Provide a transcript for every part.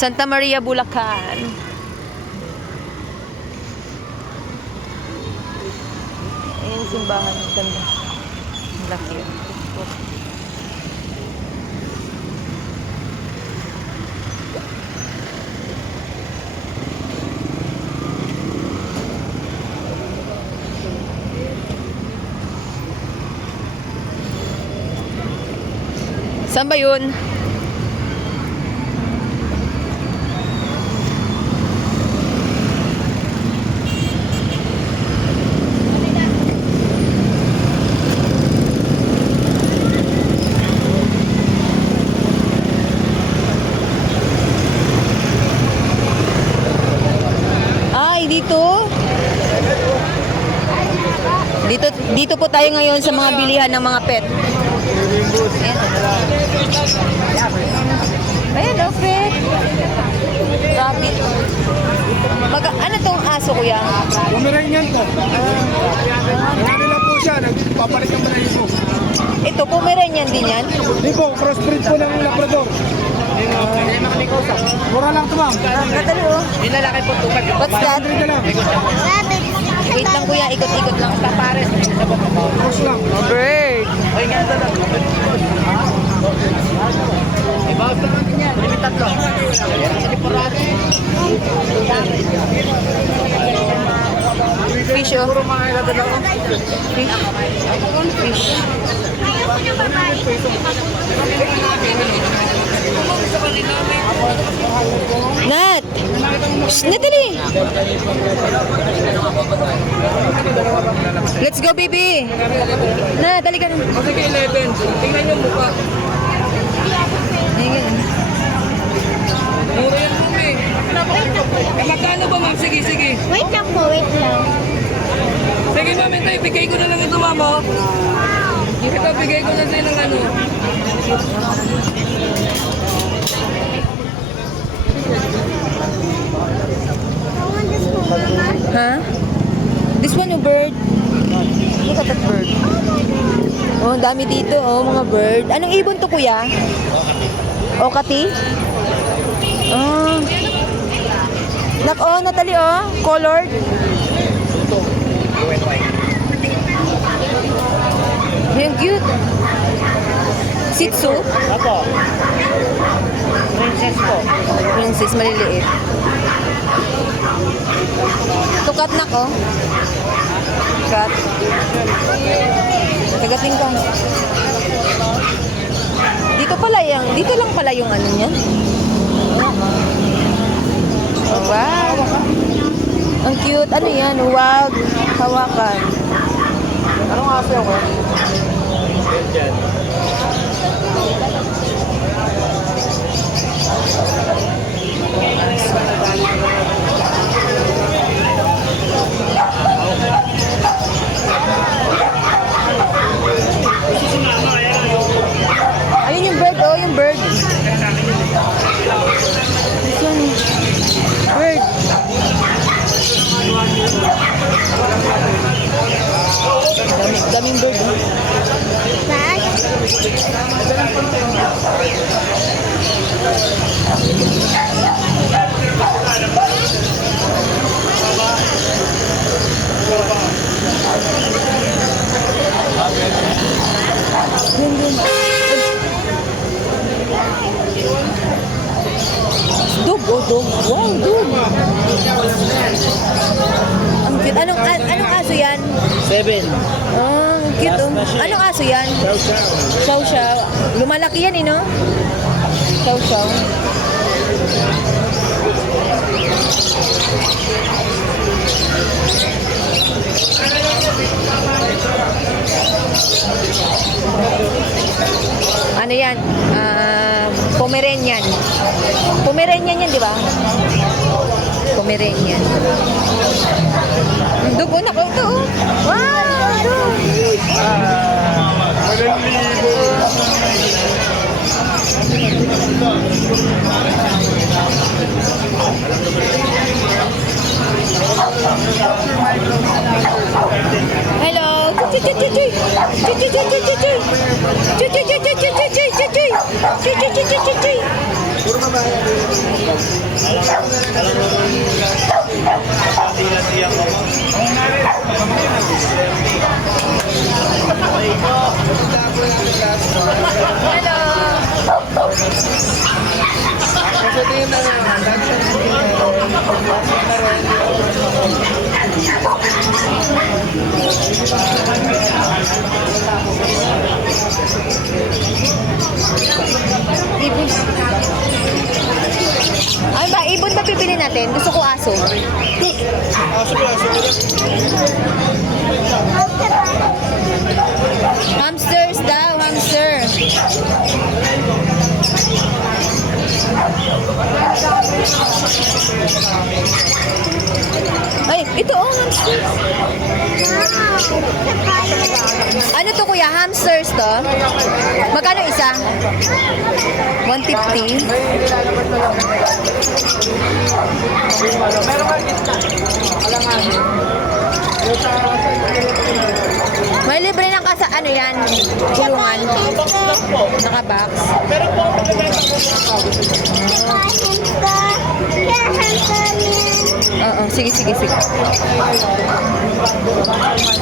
Santa Maria, Bulacan. Ayan yung simbahan. Ang ganda. Ang laki. Saan ba yun? Ay, dito. Dito po tayo ngayon sa mga bilihan ng mga pet. Ayan, oh, pet. Rabbit. Ano tong aso, kuya? Pomeranian po. Ano lang po siya, nagpapalit ng balahibo. Ito, Pomeranian din yan? Hindi po, crossbreed po ng Labrador. Mura lang ito, ma'am. Katalo, oh. Yung lalaki po, tukad. What's that? Madrid na lang. Wait lang, kuya. Ikot-ikot lang. Papares. Cross lang. Bird. Ay, nga ito lang. Ibawas lang natin yan. Limitat lang. Fish, oh. Puro mga ilagad ako. Fish. Fish. Nat! Shh, Natalie! Let's go, baby! Nat, dali ka na. O sige, 11. Tingnan yung mukha. Ayan. Mura yan mo eh. Magkano ba, ma'am? Sige, sige. Wait lang po, wait lang. Sige, ma'am, ito, ibigay ko na lang ito, ma'am, oh. Ito, bigay ko na sa'yo ng ano. Ha? This one, yung bird. Look at that bird. Oh, ang dami dito, oh, mga bird. Anong ibon to, kuya? Okati? Oh. Oh, Natalie, oh. Colored. Yung cute. Shih Tzu? Apo. Princess po. Princess, maliliit. Tukat na ko. Kat. Kagating ka. Dito lang pala yung ano niya. Oh, wow. Ang cute. Ano yan? Wild hawakan. Anong aso ako? Yan. Ayun yung bird, oh, yung bird. This one, bird. Daming bird, oh. Dun. Dog, oh, dog. Wow, dog. Ang cute. Anong aso yan? 7. Oh, ang cute, oh. Anong aso yan? Chow chow. Lumalaki yan, eh, no? Chow chow. Ano yan? Pomeranian. Pomeranian yan, di ba? Pomeranian. Dugo na ko ito. Wow! Dug! Hello. Puro babae. Ibon. Ay ba, ibon ba pipili natin? Gusto ko aso. Hamsters daw, hamster. Ay, ito oh, hamsters. Ano to kuya? Hamsters to? Magkano isa? 150? May libre ng kasa, ano yan? Kulungan. Naka-box. Oo, sige, sige, sige.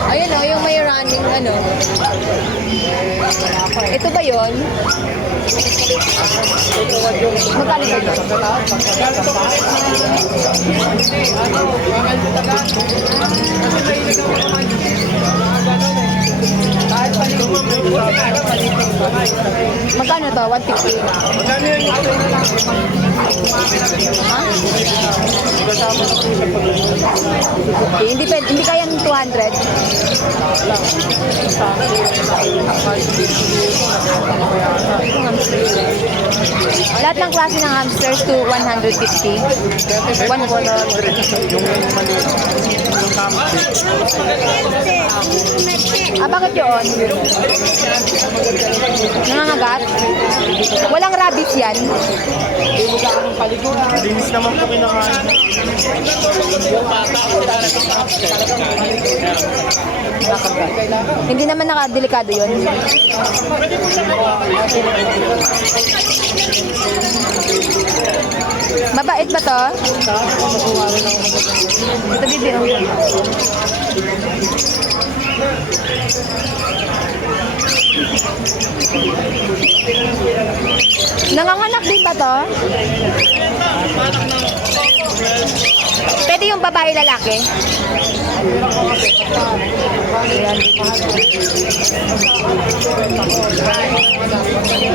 Ayun o, yung may running, ano. Ito ba yun? Magkano ba ito? Magkano to? 150? Ha? Hindi, hindi kaya ng 200? Lahat ng klase ng hamsters to 150? 100. Ah, bakit yun? Nangangagat? Walang rabies yan? Linis naman po kinakain. Hindi naman nakadelikado yun. Mabait ba to? Ito bibi. Nanganganak din ba to? Pwede yung babae lalaki?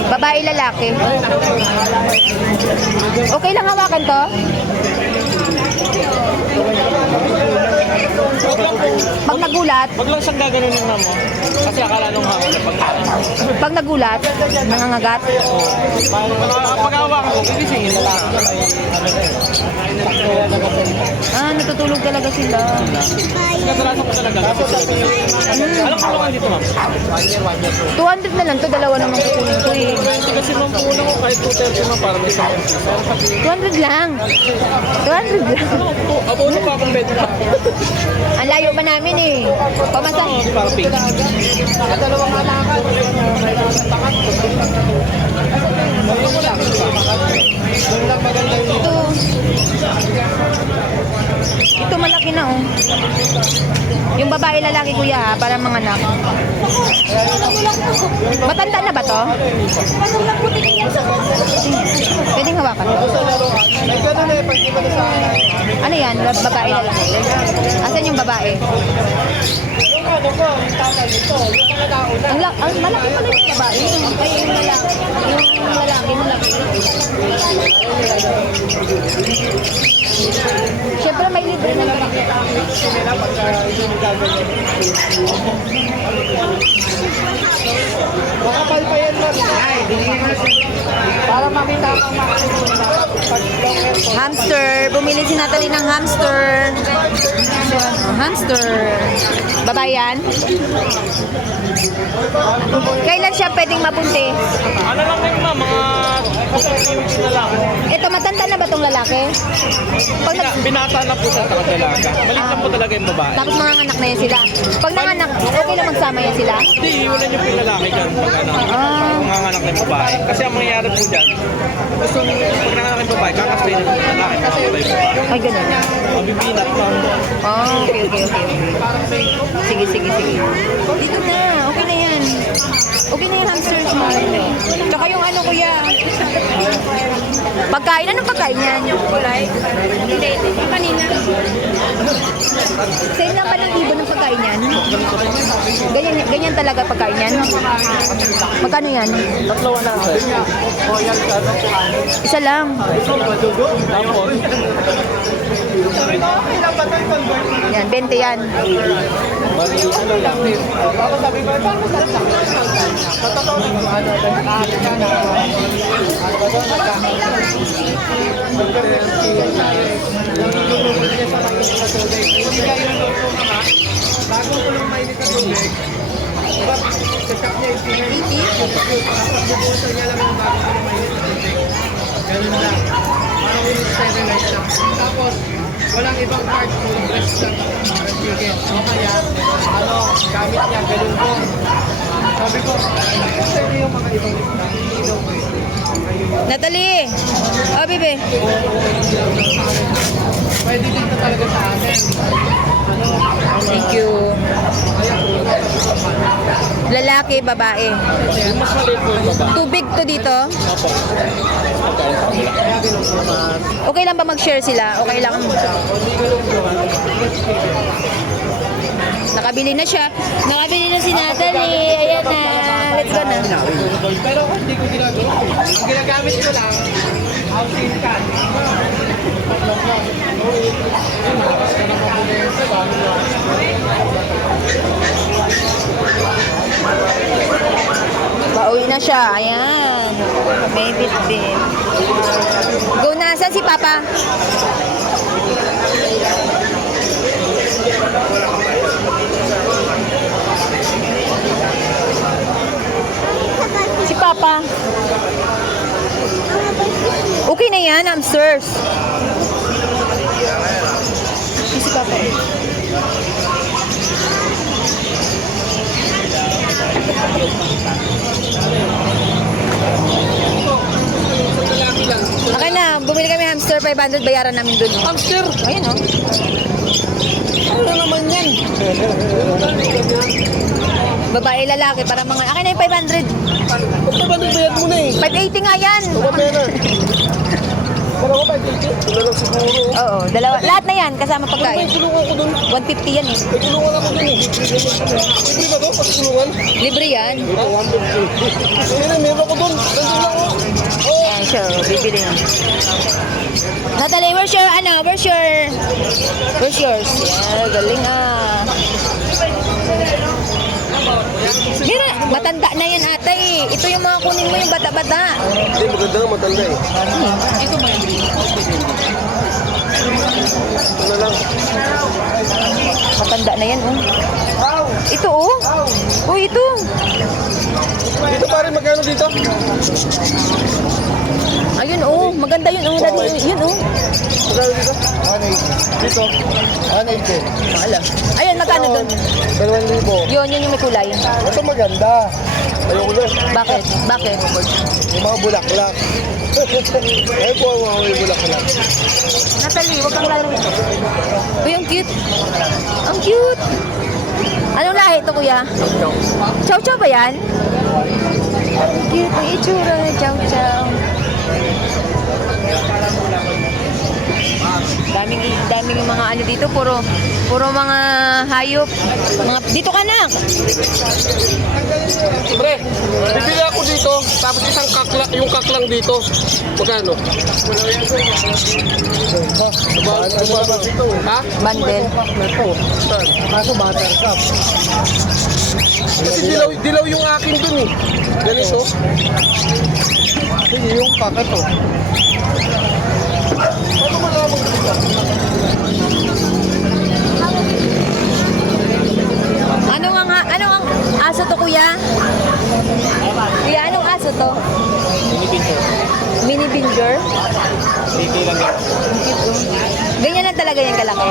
Babae lalaki? Okay lang hawakan to? Pag nagulat, Wag lang siyang gaganunin na mo. Kasi akala nung hangin na pagkain. pag nagulat, nangangagat. Pag-awa ko, gigisingin na lang. Ah, natutulog talaga sila. Kadalasan ko talaga. Alam ko naman dito, ma'am. 200 na lang to, dalawa naman kukunin ko eh. Kasi nung puno ko kahit 230 mo para may isang piso. 200 lang. 200 lang. Abono pa akong bed pa. Ang layo pa namin eh. Pamasa. Para pink. Dalawang alakan. Ito. Ito malaki na oh. Yung babae lalaki kuya ha, para mga anak. Matanda na ba to? Pwedeng hawakan. Ano yan? Babae lalaki? Asan yung babae? Ang malaki pala yung babae. Ay, yung lalaki. Yung lalaki, malaki. Siyempre may libre na lang. Makapal pa yan, ma'am. Para makita ko Hamster. Bumili si Natalie ng hamster. Hamster. Babae yan? Kailan siya pwedeng mapunti? Ano lang yun, ma'am? Mga Kasi yung lalaki. Ito, matanda na ba tong lalaki? Pag Binata na po siya sa dalaga. Maliit lang po talaga yung babae. tapos mga anak na yan sila. Pag nanganak, okay lang magsama yan sila? Hindi, iwanan niyo po yung lalaki dyan. Pag ano, kung nanganak na yung babae. Kasi ang mangyayari po dyan, gusto pag nanganak yung babae, kakastay na po yung lalaki. Kakastay yung babae. Ay, ganun. Mabibinat pa. Oh, okay. Sige. Dito na, okay na yan. Okay na yan, hamsters mo. Tsaka yung ano, kuya. Pagkain, anong pagkain yan? Yung kulay? Hindi, yung kanina. Same lang ba ng ibon ng pagkain yan? Ganyan talaga pagkain yan? Magkano yan? Tatlo na sir. Isa lang. Yan, 20 yan. Bago ko lang mainit na tubig, diba, sa shop niya itinit, bubuso niya lang yung bago ko lang mainit na tubig. Ganun lang. Parang sterilize lang. Tapos, walang ibang part kung breast lang ng chicken. O kaya, gamit niya, ganun po. Sabi ko, pwede yung mga ibang isda, hindi daw pwede. Natalie! Oh, bebe. Pwede dito talaga sa atin. Thank you. Lalaki, babae. Mas maliit po yung babae. Tubig to dito? Opo. Okay lang ba mag-share sila? Okay lang. Nakabili na siya. Nakabili na si Natalie. Ayan na. Let's go na. Pero hindi ko ginagawa. Ang ginagamit ko lang, housing can. Pauwi na siya. Ayan. May bit-bit. Go na. Saan si Papa? Si Papa. Okay na yan, hamsters. Si Papa. Okay na, bumili kami hamster, 500 bayaran namin dun. Hamster! Ayun oh. Ano naman yan? Babae, lalaki, para mga, akin na yung 500. Ba't naman nagbayad mo na eh? 580 nga yan. Pera. Para ko ba, ito na lang siguro. Oo, dalawa. Lahat na yan, kasama May pagkain. kulungan ko dun. 150 yan eh. May kulungan ako dun eh. Libre ba to? Pag kulungan? Libre yan. 150. Meron ko dun. Nandun lang ako. Ayan siya, bibili na. Natalie, where's yours? Yeah, galing ah. Mira, matanda na yan ata eh. Ito yung mga kunin mo yung bata-bata. Hindi, maganda nga matanda eh. Ito na lang. Matanda na yan oh. Ito oh. Oh, ito. Dito pare, magkano dito? Ayun oh, maganda yun oh. Dati, yun oh. Magkano dito? 180. Dito? 180. Mahala. Ayun, magkano doon? 2,000. Yun yung may kulay. Ito maganda. Ayoko na. Bakit? Bakit? Yung mga bulaklak. Ayun po ang mga may bulaklak. Natalie, huwag kang laro. Uy, ang cute. Ang cute. Anong lahi ito, kuya? Chow chow ba yan? Cute ang itsura na chow chow. Daming yung mga ano dito, puro mga hayop. Dito ka na. Pre, bibili ako dito, tapos isang kakla, yung kaklang dito. Magkano? Ha? Bundle. Kaso buttercup. Kasi dilaw yung akin dun eh. Ganito. Kasi yung pakat to. Ano malaman dito? Ano ang aso to, kuya? Kuya, anong aso to? Mini binger. Hindi lang yan. Ganyan lang talaga yung kalaki.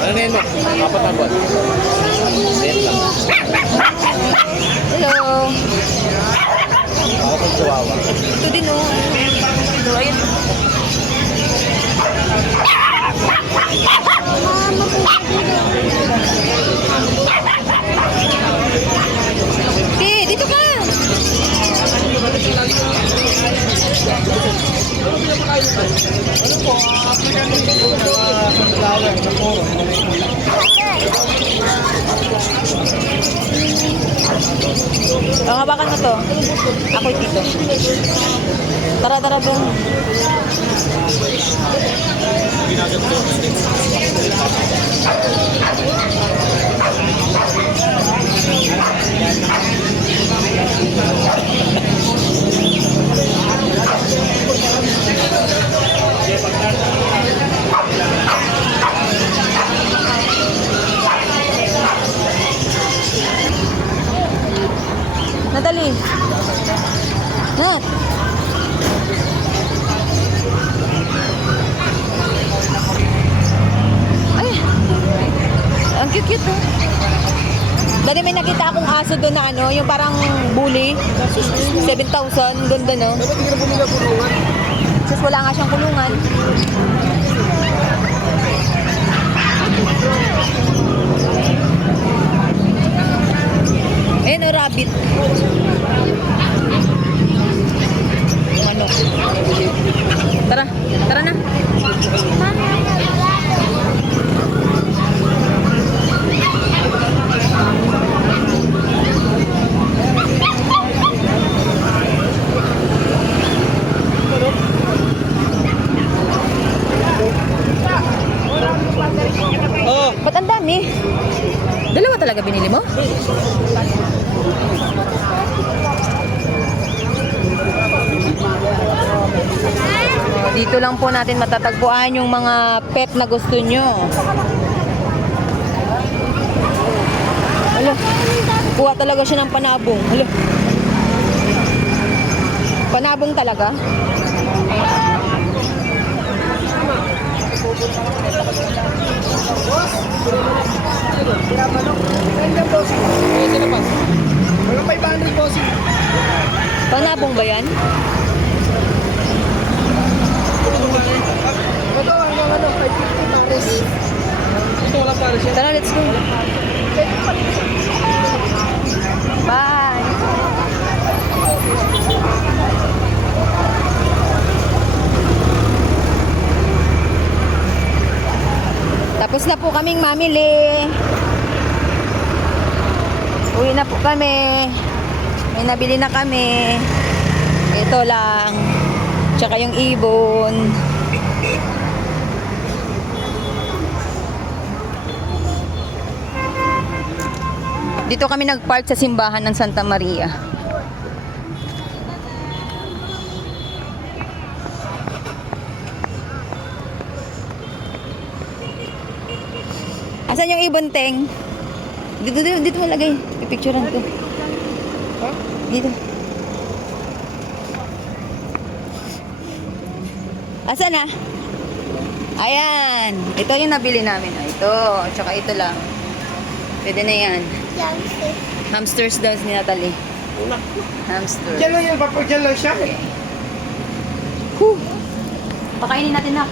Ano na yun mo? Apat na buwan. Net lang. Hello. Ako pang chihuahua. Ito din oh. Ito, ayun. Dito ka! Sunflower, na puro. Ang hawakan mo to. Ako'y dito. Tara, tara doon. Nadali. Nat. Ay. Ang cute-cute oh. Dati may nakita akong aso doon na ano, yung parang bully. 7,000, ganda no. Dapat hindi ka na bumila kulungan. Sus, wala nga siyang kulungan. Ayan o, rabbit. Manok. Tara, tara na. Oh! Ba't ang dami? Dalawa talaga binili mo? Dito lang po natin matatagpuan yung mga pet na gusto nyo. Alo, kuha talaga siya ng panabong. Alo. Panabong talaga? Mga 500 bossing. Panabong ba yan? Ito, hanggang ano, 550 pares. Ito, wala pares yan. Tara, let's go. Bye! Tapos na po kaming mamili. Uwi na po kami. May nabili na kami. Ito lang. Tsaka yung ibon. Dito kami nag-park sa simbahan ng Santa Maria. Asan yung ibon, Teng? Dito mo lagay. Pipicturean ko. Dito. Asan na? Ayan. Ito yung nabili namin. Ito. Tsaka ito lang. Pwede na yan. Hamsters daw ni Natalie. Hamsters. Diyan lang yan, papag dyan lang siya. Whew. Pakainin natin na.